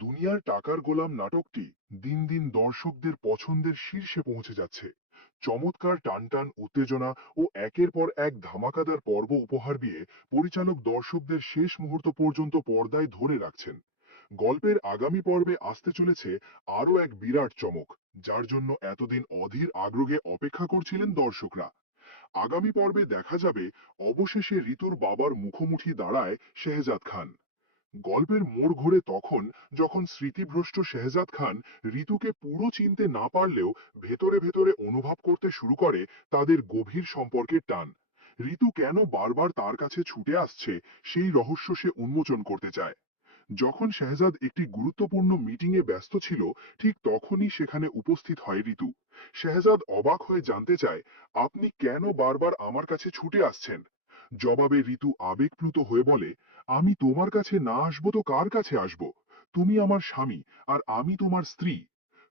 দুনিয়ার টাকার গোলাম নাটকটি দিন দিন দর্শকদের পছন্দের শীর্ষে পৌঁছে যাচ্ছে। চমৎকার টানটান উত্তেজনা ও একের পর এক ধামাকাদার পর্ব উপহার দিয়ে পরিচালক দর্শকদের শেষ মুহূর্ত পর্যন্ত পর্দায় ধরে রাখছেন। গল্পের আগামী পর্বে আসতে চলেছে আরও এক বিরাট চমক, যার জন্য এতদিন অধীর আগ্রহে অপেক্ষা করছিলেন দর্শকরা। আগামী পর্বে দেখা যাবে অবশেষে ঋতুর বাবার মুখোমুখি দাঁড়ায় শেহজাদ খান। গল্পের মোড় ঘোরে তখন, যখন স্মৃতিভ্রষ্ট শেহজাদ খান ঋতুকে পুরো চিনতে না পারলেও ভেতরে ভেতরে অনুভব করতে শুরু করে তাদের গভীর সম্পর্কের টান। ঋতু কেন বারবার তার কাছে ছুটে আসছে, সেই রহস্য সে উন্মোচন করতে চায়। যখন শেহজাদ একটি গুরুত্বপূর্ণ মিটিংয়ে ব্যস্ত ছিল, ঠিক তখনই সেখানে উপস্থিত হয় ঋতু। শেহজাদ অবাক হয়ে জানতে চায়, আপনি কেন বারবার আমার কাছে ছুটে আসছেন? জবাবে ঋতু আবেগপ্লুত হয়ে বলে, আমি তোমার কাছে না আসবো তো কার কাছে আসবো? তুমি আমার স্বামী, আর আমি তোমার স্ত্রী।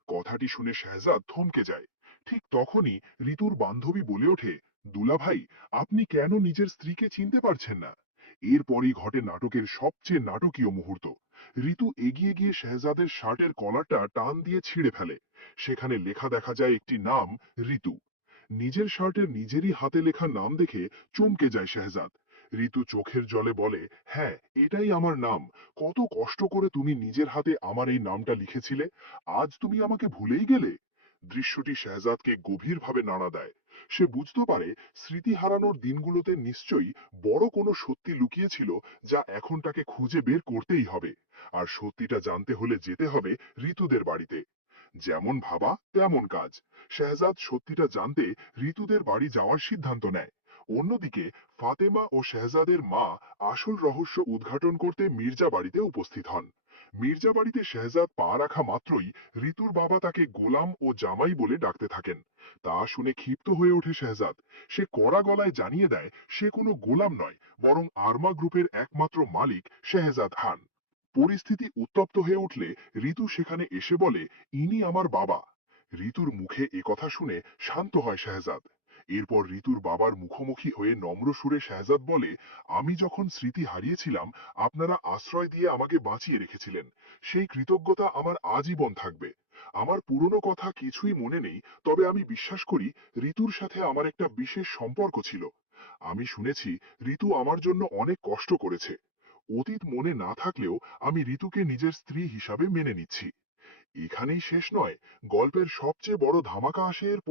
কথাটি শুনে শেহজাদ থমকে যায়। ঠিক তখনই ঋতুর বান্ধবী বলে ওঠে, দুলাভাই, আপনি কেন নিজের স্ত্রীকে চিনতে পারছেন না? এরপরই ঘটে নাটকের সবচেয়ে নাটকীয় মুহূর্ত। ঋতু এগিয়ে গিয়ে শেহজাদের শার্টের কলারটা টান দিয়ে ছিঁড়ে ফেলে। সেখানে লেখা দেখা যায় একটি নাম, ঋতু। নিজের শার্টের নিজেরই হাতে লেখা নাম দেখে চমকে যায় শেহজাদ। ঋতু চোখের জলে বলে, হ্যাঁ, এটাই আমার নাম। কত কষ্ট করে তুমি নিজের হাতে আমার এই নামটা লিখেছিলে, আজ তুমি আমাকে ভুলেই গেলে? দৃশ্যটি শেহজাদকে গভীরভাবে নাড়া দেয়। সে বুঝতে পারে স্মৃতি হারানোর দিনগুলোতে নিশ্চয়ই বড় কোনো সত্যি লুকিয়েছিল, যা এখন তাকে খুঁজে বের করতেই হবে। আর সত্যিটা জানতে হলে যেতে হবে ঋতুদের বাড়িতে। যেমন ভাবা তেমন কাজ। শেহজাদ সত্যিটা জানতে ঋতুদের বাড়ি যাওয়ার সিদ্ধান্ত নেয়। অন্যদিকে ফাতেমা ও শেহজাদের মা আসল রহস্য উদ্ঘাটন করতে মির্জা বাড়িতে উপস্থিত হন। মির্জা বাড়িতে শেহজাদ পা রাখা মাত্রই ঋতুর বাবা তাকে গোলাম ও জামাই বলে ডাকতে থাকেন। তা শুনে ক্ষিপ্ত হয়ে ওঠে শেহজাদ। সে কড়া গলায় জানিয়ে দেয় সে কোনো গোলাম নয়, বরং আরমা গ্রুপের একমাত্র মালিক শেহজাদ খান। পরিস্থিতি উত্তপ্ত হয়ে উঠলে ঋতু সেখানে এসে বলে, ইনি আমার বাবা। ঋতুর মুখে একথা শুনে শান্ত হয় শেহজাদ। এরপর ঋতুর বাবার মুখোমুখি হয়ে নম্র সুরে শেহজাদ বলে, আমি যখন স্মৃতি হারিয়েছিলাম, আপনারা আশ্রয় দিয়ে আমাকে বাঁচিয়ে রেখেছিলেন। সেই কৃতজ্ঞতা আমার আজীবন থাকবে। আমার পুরনো কথা কিছুই মনে নেই, তবে আমি বিশ্বাস করি ঋতুর সাথে আমার একটা বিশেষ সম্পর্ক ছিল। আমি শুনেছি ঋতু আমার জন্য অনেক কষ্ট করেছে। অতীত মনে না থাকলেও আমি ঋতুকে নিজের স্ত্রী হিসাবে মেনে নিচ্ছি। এখানেই শেষ নয়, গল্পের সবচেয়ে বড় ধামাকা আসে এর